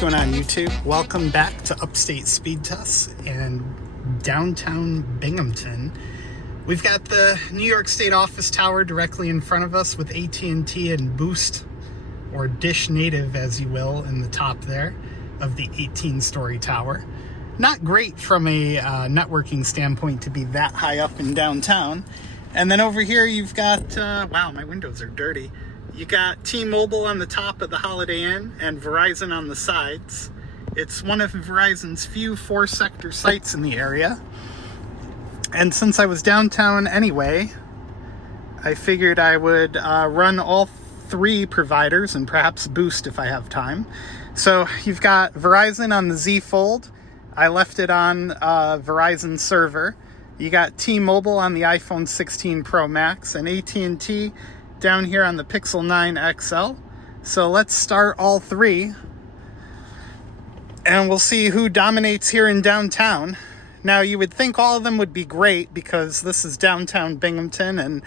going on YouTube? Welcome back to Upstate Speedtests in downtown Binghamton. We've got the New York State office tower directly in front of us with AT&T and Boost, or Dish Native as you will, in the top there of the 18-story tower. Not great from a networking standpoint to be that high up in downtown. And then over here you've got, wow, my windows are dirty. You got T-Mobile on the top of the Holiday Inn and Verizon on the sides. It's one of Verizon's few 4-sector sites in the area. And since I was downtown anyway, I figured I would run all three providers and perhaps Boost if I have time. So you've got Verizon on the Z Fold. I left it on Verizon server. You got T-Mobile on the iPhone 16 Pro Max and AT&T down here on the Pixel 9 XL. So let's start all three and we'll see who dominates here in downtown. Now you would think all of them would be great because this is downtown Binghamton and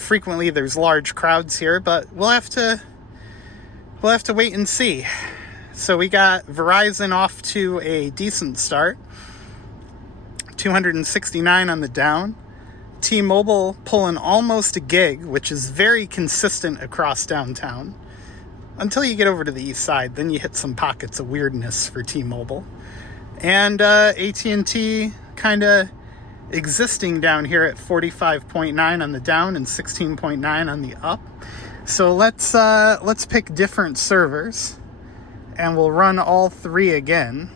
frequently there's large crowds here, but we'll have to wait and see. So we got Verizon off to a decent start, 269 on the down. T-Mobile pulling almost a gig, which is very consistent across downtown. Until you get over to the east side, then you hit some pockets of weirdness for T-Mobile. And AT&T kind of existing down here at 45.9 on the down and 16.9 on the up. So let's pick different servers, and we'll run all three again.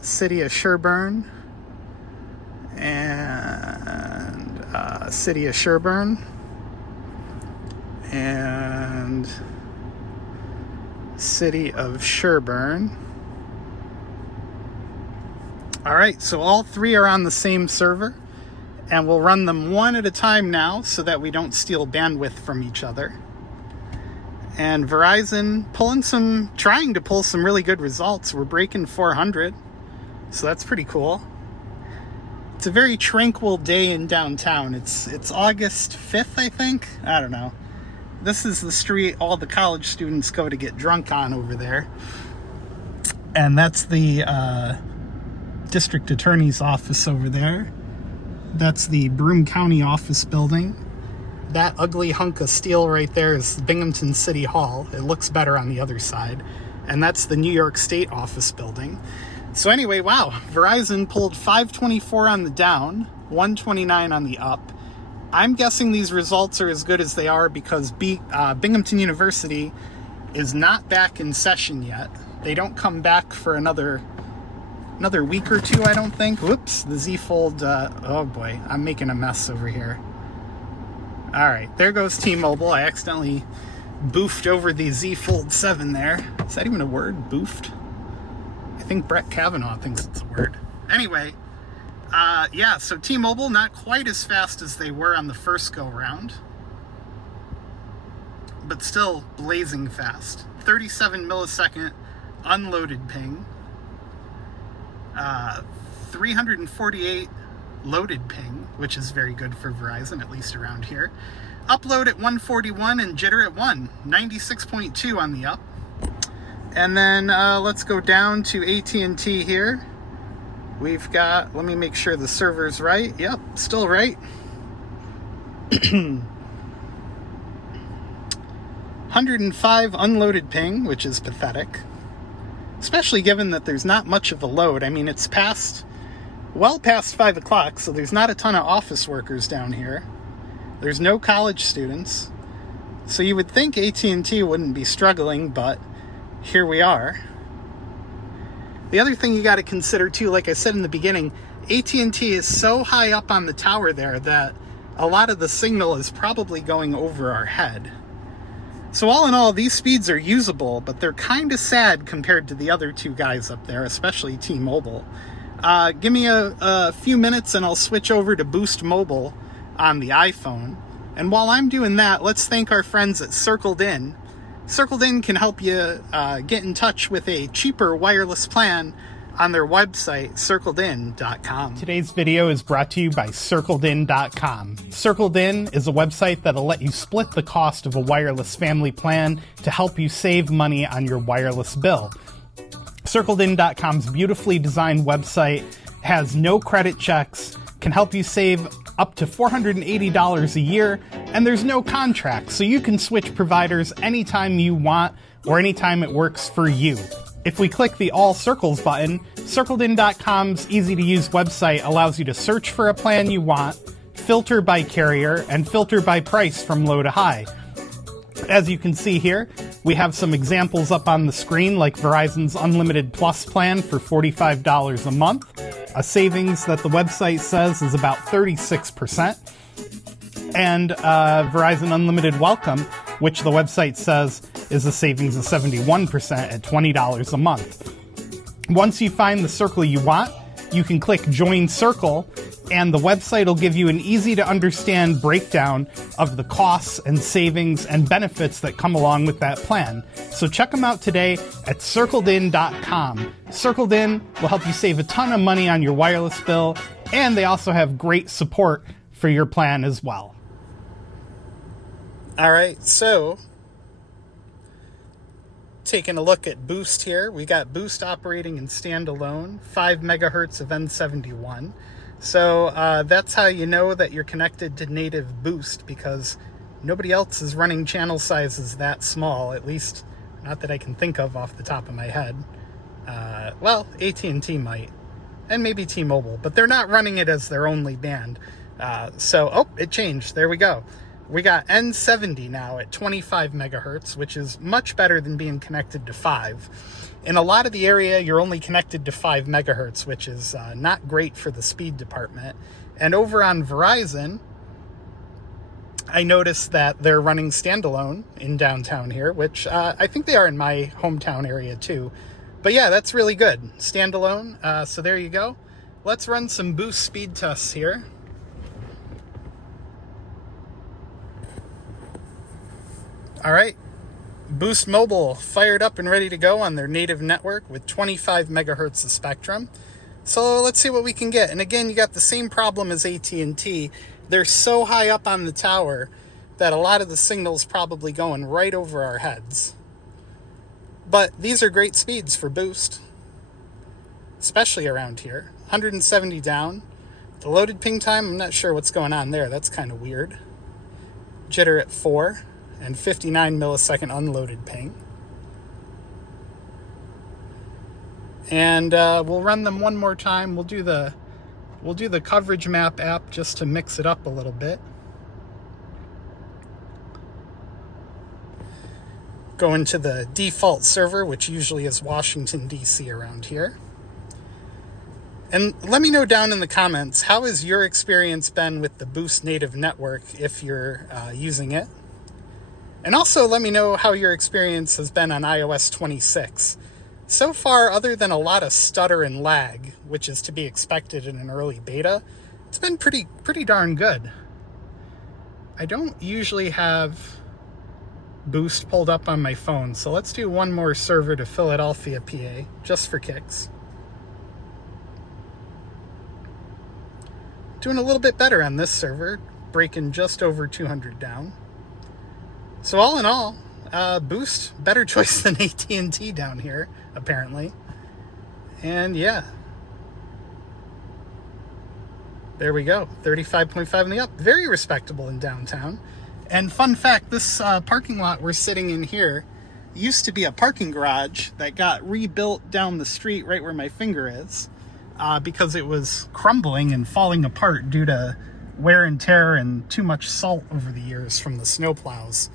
City of Sherburne and City of Sherburne and City of Sherburne. All right, so all three are on the same server, and we'll run them one at a time now so that we don't steal bandwidth from each other. And Verizon trying to pull some really good results. We're breaking 400, so that's pretty cool. It's a very tranquil day in downtown. It's August 5th, I think. I don't know. This is the street all the college students go to get drunk on over there. And that's the district attorney's office over there. That's the Broome County office building. That ugly hunk of steel right there is Binghamton City Hall. It looks better on the other side. And that's the New York State office building. So anyway, wow, Verizon pulled 524 on the down, 129 on the up. I'm guessing these results are as good as they are because Binghamton University is not back in session yet. They don't come back for another week or two, I don't think. Whoops, the Z Fold, oh boy, I'm making a mess over here. All right, there goes T-Mobile. I accidentally boofed over the Z Fold 7 there. Is that even a word, boofed? I think Brett Kavanaugh thinks it's a word. Anyway, yeah, so T-Mobile not quite as fast as they were on the first go-round, but still blazing fast. 37 millisecond unloaded ping, 348 loaded ping, which is very good for Verizon, at least around here. Upload at 141 and jitter at 1, 96.2 on the up. And then let's go down to AT&T here. We've got, let me make sure the server's right. Yep, still right. 105 unloaded ping, which is pathetic. Especially given that there's not much of a load. I mean, it's well past 5 o'clock, so there's not a ton of office workers down here. There's no college students. So you would think AT&T wouldn't be struggling, but here we are. The other thing you got to consider too, like I said in the beginning, AT&T is so high up on the tower there that a lot of the signal is probably going over our head. So all in all, these speeds are usable, but they're kind of sad compared to the other two guys up there, especially T-Mobile. Give me a few minutes and I'll switch over to Boost Mobile on the iPhone. And while I'm doing that, let's thank our friends at Circled In. Circled In can help you get in touch with a cheaper wireless plan on their website, circledin.com. Today's video is brought to you by circledin.com. Circledin is a website that'll let you split the cost of a wireless family plan to help you save money on your wireless bill. Circledin.com's beautifully designed website has no credit checks, can help you save up to $480 a year, and there's no contract, so you can switch providers anytime you want or anytime it works for you. If we click the All Circles button, circledin.com's easy-to-use website allows you to search for a plan you want, filter by carrier, and filter by price from low to high. As you can see here, we have some examples up on the screen, like Verizon's Unlimited Plus plan for $45 a month, a savings that the website says is about 36%, and Verizon Unlimited Welcome, which the website says is a savings of 71% at $20 a month. Once you find the circle you want, you can click Join Circle, and the website will give you an easy-to-understand breakdown of the costs and savings and benefits that come along with that plan. So check them out today at circledin.com. Circledin will help you save a ton of money on your wireless bill, and they also have great support for your plan as well. All right, so taking a look at Boost here, we got Boost operating in standalone, 5 megahertz of N71. So that's how you know that you're connected to native Boost, because nobody else is running channel sizes that small, at least not that I can think of off the top of my head. Well, AT&T might, and maybe T-Mobile, but they're not running it as their only band. Oh, it changed. There we go. We got N70 now at 25 megahertz, which is much better than being connected to 5. In a lot of the area, you're only connected to 5 megahertz, which is not great for the speed department. And over on Verizon, I noticed that they're running standalone in downtown here, which I think they are in my hometown area too. But yeah, that's really good. Standalone. So there you go. Let's run some Boost speed tests here. All right, Boost Mobile fired up and ready to go on their native network with 25 megahertz of spectrum. So let's see what we can get. And again, you got the same problem as AT&T. They're so high up on the tower that a lot of the signal's probably going right over our heads. But these are great speeds for Boost, especially around here. 170 down. The loaded ping time, I'm not sure what's going on there. That's kind of weird. Jitter at 4. And 59 millisecond unloaded ping. And we'll run them one more time. We'll do the coverage map app just to mix it up a little bit. Go into the default server, which usually is Washington, D.C. around here. And let me know down in the comments, how has your experience been with the Boost native network if you're using it? And also let me know how your experience has been on iOS 26. So far, other than a lot of stutter and lag, which is to be expected in an early beta, it's been pretty darn good. I don't usually have Boost pulled up on my phone, so let's do one more server to Philadelphia, PA, just for kicks. Doing a little bit better on this server, breaking just over 200 down. So all in all, Boost, better choice than AT&T down here, apparently. And yeah. There we go, 35.5 in the up. Very respectable in downtown. And fun fact, this parking lot we're sitting in here used to be a parking garage that got rebuilt down the street right where my finger is, because it was crumbling and falling apart due to wear and tear and too much salt over the years from the snowplows.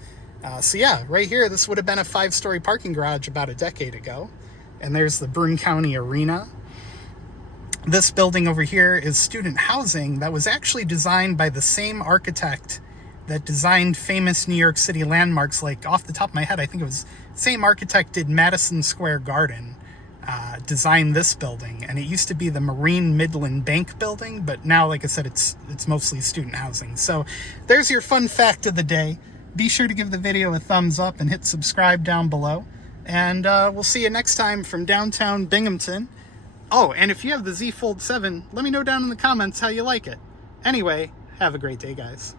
So yeah, right here, this would have been a 5-story parking garage about a decade ago. And there's the Broome County Arena. This building over here is student housing that was actually designed by the same architect that designed famous New York City landmarks. Like, off the top of my head, I think it was same architect did Madison Square Garden, designed this building. And it used to be the Marine Midland Bank building, but now, like I said, it's mostly student housing. So there's your fun fact of the day. Be sure to give the video a thumbs up and hit subscribe down below. And we'll see you next time from downtown Binghamton Oh, and if you have the Z Fold 7, let me know down in the comments how you like it. Anyway, have a great day, guys.